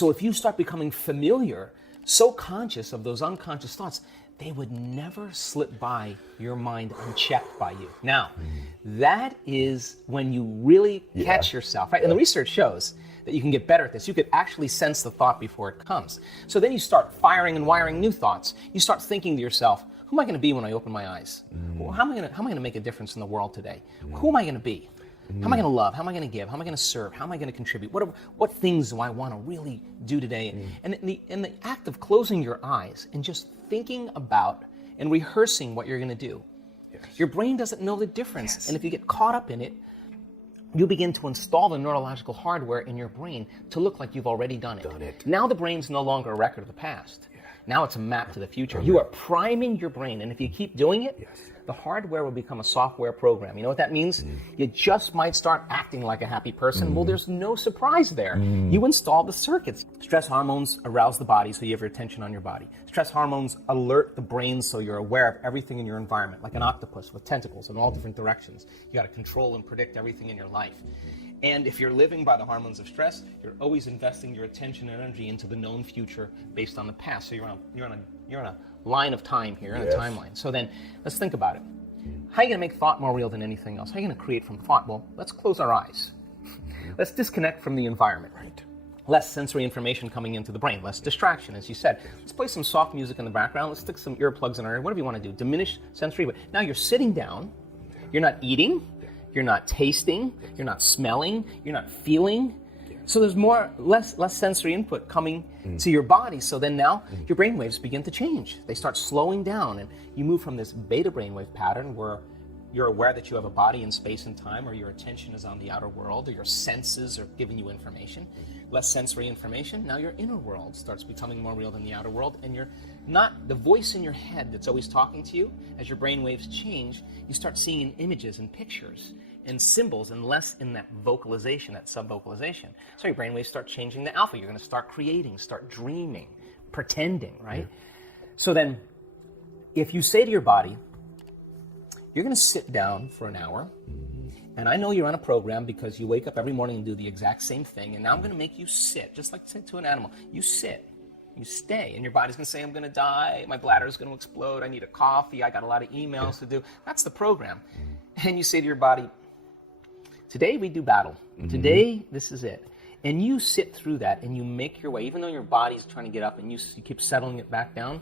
So if you start becoming familiar, so conscious of those unconscious thoughts, they would never slip by your mind unchecked by you. Now, that is when you really catch yourself, right? And the research shows that you can get better at this. You could actually sense the thought before it comes. So then you start firing and wiring new thoughts. You start thinking to yourself, who am I going to be when I open my eyes? Well, how am I going to make a difference in the world today? Who am I going to be? How am I going to love? How am I going to give? How am I going to serve? How am I going to contribute? What things do I want to really do today? And in the act of closing your eyes and just thinking about and rehearsing what you're going to do, your brain doesn't know the difference. And if you get caught up in it, you begin to install the neurological hardware in your brain to look like you've already done it. Now the brain's no longer a record of the past. Now it's a map to the future. You are priming your brain, and if you keep doing it, the hardware will become a software program. You know what that means? You just might start acting like a happy person. Well, there's no surprise there. You install the circuits. Stress hormones arouse the body, so you have your attention on your body. Stress hormones alert the brain, so you're aware of everything in your environment, like an octopus with tentacles in all different directions. You got to control and predict everything in your life. And if you're living by the hormones of stress, you're always investing your attention and energy into the known future based on the past. So you're on a line of time here, in a timeline. So then let's think about it. How are you going to make thought more real than anything else? How are you going to create from thought? Well, let's close our eyes. Let's disconnect from the environment. Less sensory information coming into the brain, less distraction, as you said. Let's play some soft music in the background. Let's stick some earplugs in our ear, whatever you want to do. Diminish sensory. But now you're sitting down. You're not eating. You're not tasting, you're not smelling, you're not feeling. So there's less sensory input coming to your body. So then now your brain waves begin to change. They start slowing down, and you move from this beta brainwave pattern where you're aware that you have a body in space and time, or your attention is on the outer world, or your senses are giving you information. Less sensory information. Now your inner world starts becoming more real than the outer world, and you're not the voice in your head that's always talking to you. As your brain waves change, you start seeing in images and pictures and symbols, and less in that vocalization, that sub-vocalization. So your brain waves start changing to alpha. You're going to start creating, start dreaming, pretending, right? So then, if you say to your body, you're going to sit down for an hour, and I know you're on a program because you wake up every morning and do the exact same thing, and now I'm going to make you sit, just like say to an animal. You sit, you stay, and your body's going to say, I'm going to die, my bladder's going to explode, I need a coffee, I got a lot of emails to do. That's the program. And you say to your body, today we do battle. Today, this is it. And you sit through that and you make your way, even though your body's trying to get up and you keep settling it back down.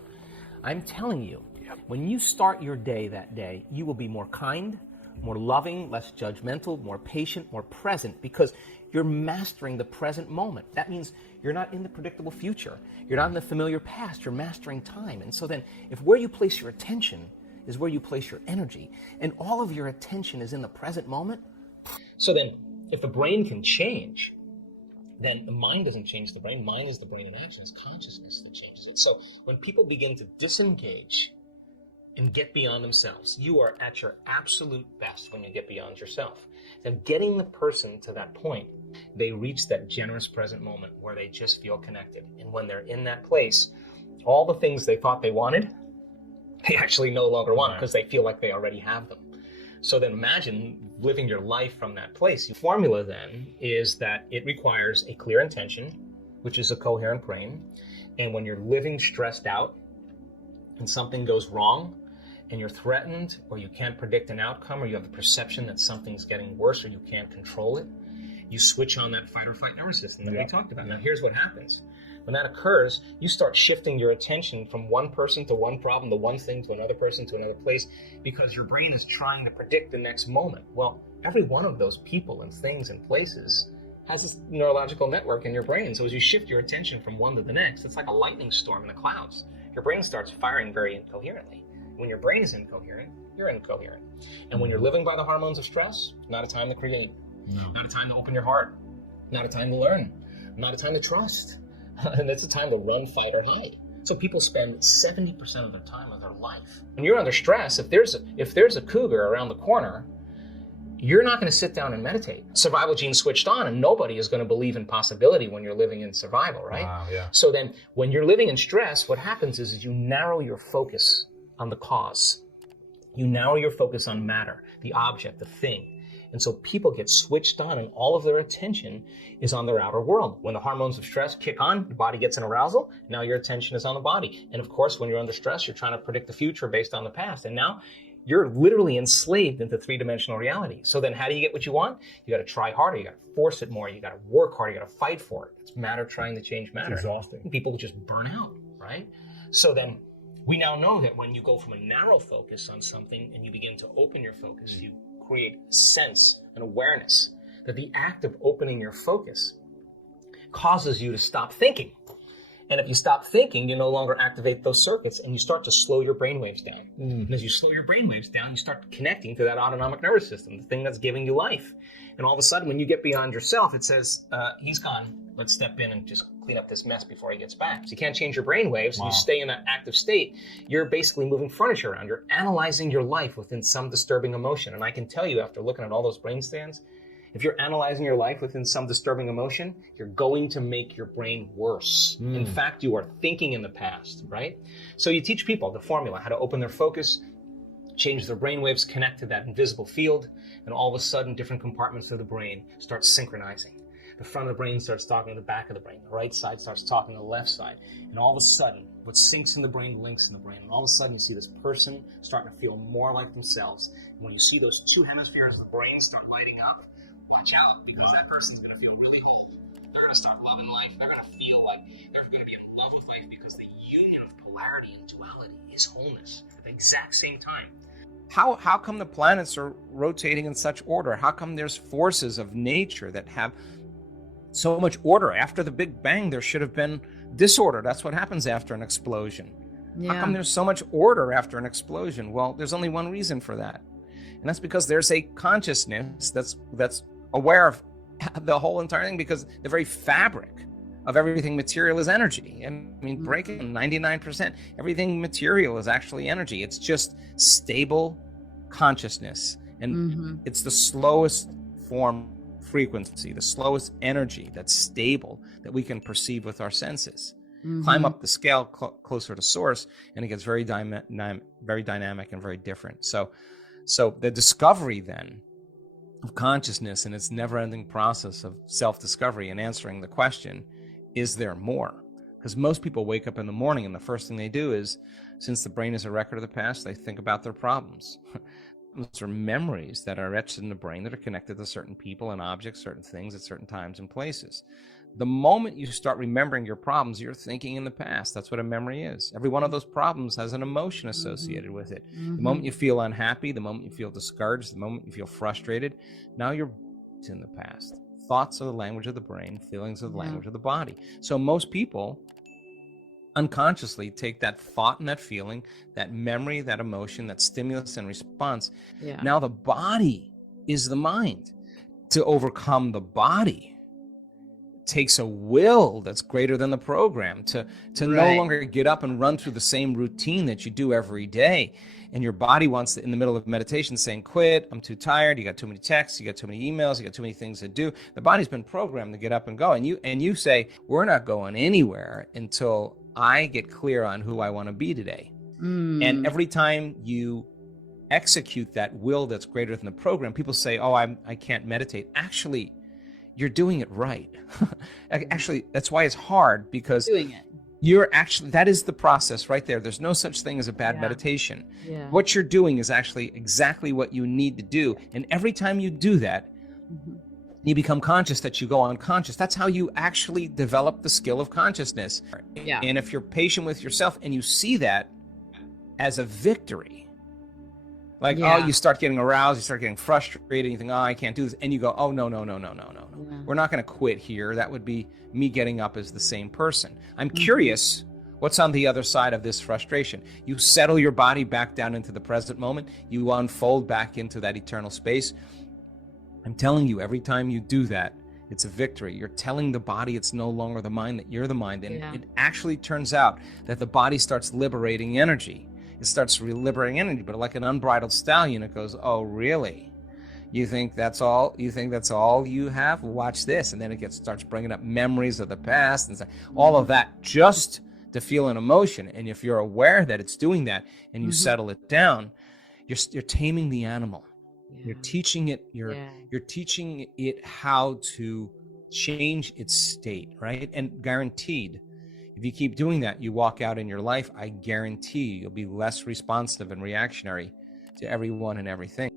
I'm telling you, when you start your day that day, you will be more kind, more loving, less judgmental, more patient, more present, because you're mastering the present moment. That means you're not in the predictable future. You're not in the familiar past. You're mastering time. And so then, if where you place your attention is where you place your energy, and all of your attention is in the present moment, so then if the brain can change, then the mind doesn't change the brain. Mind is the brain in action. It's consciousness that changes it. So when people begin to disengage and get beyond themselves, you are at your absolute best when you get beyond yourself. Now, getting the person to that point, they reach that generous present moment where they just feel connected. And when they're in that place, all the things they thought they wanted, they actually no longer want because they feel like they already have them. So then imagine living your life from that place. The formula then is that it requires a clear intention, which is a coherent brain. And when you're living stressed out and something goes wrong and you're threatened, or you can't predict an outcome, or you have the perception that something's getting worse or you can't control it, you switch on that fight or flight nervous system that we talked about. Now here's what happens. When that occurs, you start shifting your attention from one person to one problem, to one thing, to another person, to another place, because your brain is trying to predict the next moment. Well, every one of those people and things and places has this neurological network in your brain. So as you shift your attention from one to the next, it's like a lightning storm in the clouds. Your brain starts firing very incoherently. When your brain is incoherent, you're incoherent. And when you're living by the hormones of stress, not a time to create, not a time to open your heart, not a time to learn, not a time to trust. And it's a time to run, fight, or hide. So people spend 70% of their time of their life. When you're under stress, if there's a cougar around the corner, you're not going to sit down and meditate. Survival gene switched on, and nobody is going to believe in possibility when you're living in survival, right? Wow, yeah. So then when you're living in stress, what happens is you narrow your focus on the cause. You narrow your focus on matter, the object, the thing. And so people get switched on and all of their attention is on their outer world. When the hormones of stress kick on, the body gets an arousal. Now your attention is on the body. And of course, when you're under stress, you're trying to predict the future based on the past. And now you're literally enslaved into three-dimensional reality. So then how do you get what you want? You got to try harder. You got to force it more. You got to work harder. You got to fight for it. It's matter trying to change matter. It's exhausting. People just burn out, right? So then we now know that when you go from a narrow focus on something and you begin to open your focus, you create a sense, an awareness that the act of opening your focus causes you to stop thinking. And if you stop thinking, you no longer activate those circuits and you start to slow your brainwaves down. And as you slow your brainwaves down, you start connecting to that autonomic nervous system, the thing that's giving you life. And all of a sudden, when you get beyond yourself, it says, he's gone. Let's step in and just clean up this mess before he gets back. So you can't change your brainwaves. Wow. And you stay in an active state. You're basically moving furniture around. You're analyzing your life within some disturbing emotion. And I can tell you, after looking at all those brain scans, if you're analyzing your life within some disturbing emotion, you're going to make your brain worse. In fact, you are thinking in the past, right? So you teach people the formula, how to open their focus, change their brainwaves, connect to that invisible field, and all of a sudden, different compartments of the brain start synchronizing. The front of the brain starts talking to the back of the brain. The right side starts talking to the left side. And all of a sudden, what sinks in the brain links in the brain. And all of a sudden, you see this person starting to feel more like themselves. And when you see those two hemispheres of the brain start lighting up, watch out, because that person's going to feel really whole. They're going to start loving life. They're going to feel like they're going to be in love with life because the union of polarity and duality is wholeness at the exact same time. How come the planets are rotating in such order? How come there's forces of nature that have so much order? After the Big Bang, there should have been disorder. That's what happens after an explosion. Yeah. How come there's so much order after an explosion? Well, there's only one reason for that. And that's because there's a consciousness that's aware of the whole entire thing, because the very fabric of everything material is energy. And I mean, breaking 99%, everything material is actually energy. It's just stable consciousness. And it's the slowest form frequency, the slowest energy that's stable that we can perceive with our senses. Climb up the scale closer to source, and it gets very dynamic and very different. So the discovery then of consciousness and its never-ending process of self-discovery and answering the question, is there more? Because most people wake up in the morning and the first thing they do is, since the brain is a record of the past, they think about their problems. Those are memories that are etched in the brain that are connected to certain people and objects, certain things at certain times and places. The moment you start remembering your problems, you're thinking in the past. That's what a memory is. Every one of those problems has an emotion associated with it. The moment you feel unhappy, the moment you feel discouraged, the moment you feel frustrated, now you're in the past. Thoughts are the language of the brain, feelings are the language of the body. So most people unconsciously take that thought and that feeling, that memory, that emotion, that stimulus and response. Now the body is the mind. To overcome the body takes a will that's greater than the program, to no longer get up and run through the same routine that you do every day. And your body wants to, in the middle of meditation, saying, quit, I'm too tired, you got too many texts, you got too many emails, you got too many things to do. The body's been programmed to get up and go. And you say, we're not going anywhere until I get clear on who I want to be today. And every time you execute that will that's greater than the program, people say, oh, I can't meditate. Actually, you're doing it right. Actually, that's why it's hard, because doing it. You're actually, that is the process right there. There's no such thing as a bad meditation. What you're doing is actually exactly what you need to do. And every time you do that, you become conscious that you go unconscious. That's how you actually develop the skill of consciousness. And if you're patient with yourself and you see that as a victory, like, oh, you start getting aroused, you start getting frustrated, you think, oh, I can't do this. And you go, oh, no. We're not going to quit here. That would be me getting up as the same person. I'm curious what's on the other side of this frustration. You settle your body back down into the present moment. You unfold back into that eternal space. I'm telling you, every time you do that, it's a victory. You're telling the body it's no longer the mind, that you're the mind. And it actually turns out that the body starts liberating energy. It starts liberating energy, but like an unbridled stallion, it goes, oh, really? You think that's all? You think that's all you have? Well, watch this. And then it starts bringing up memories of the past and all of that just to feel an emotion. And if you're aware that it's doing that and you settle it down, you're taming the animal. You're Yeah. teaching it, Yeah. you're teaching it how to change its state, right? And guaranteed, if you keep doing that, you walk out in your life, I guarantee you'll be less responsive and reactionary to everyone and everything.